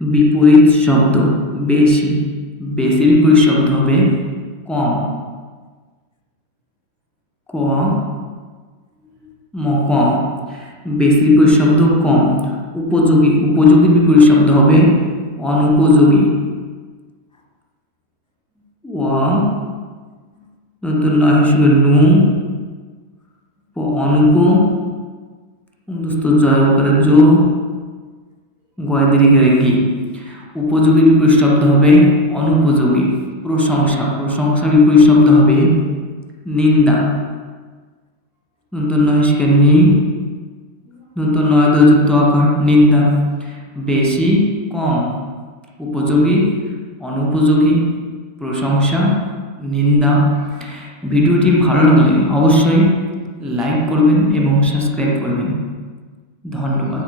বিপরীত শব্দ বেশি, বেশির বিপরীত শব্দ হবে কম। কম, বেশির বিপরীত শব্দ কম। উপযোগী, উপযোগীর বিপরীত শব্দ হবে অনুপযোগী। নতুন নয় হিসেবে নু, অনুপ, জয় করে জো, গয় দীর্ঘের গি। উপযোগী বিপরীত শব্দ হবে অনুপযোগী। প্রশংসা, প্রশংসার বিপরীত শব্দ হবে নিন্দা। নতুন নয় হিসেবে নি, নতুন নয় যুক্ত আকার নিন্দা। বেশি, কম, উপযোগী, অনুপযোগী, প্রশংসা, নিন্দা। ভিডিওটি ভালো লাগলে অবশ্যই লাইক করবেন এবং সাবস্ক্রাইব করবেন। ধন্যবাদ।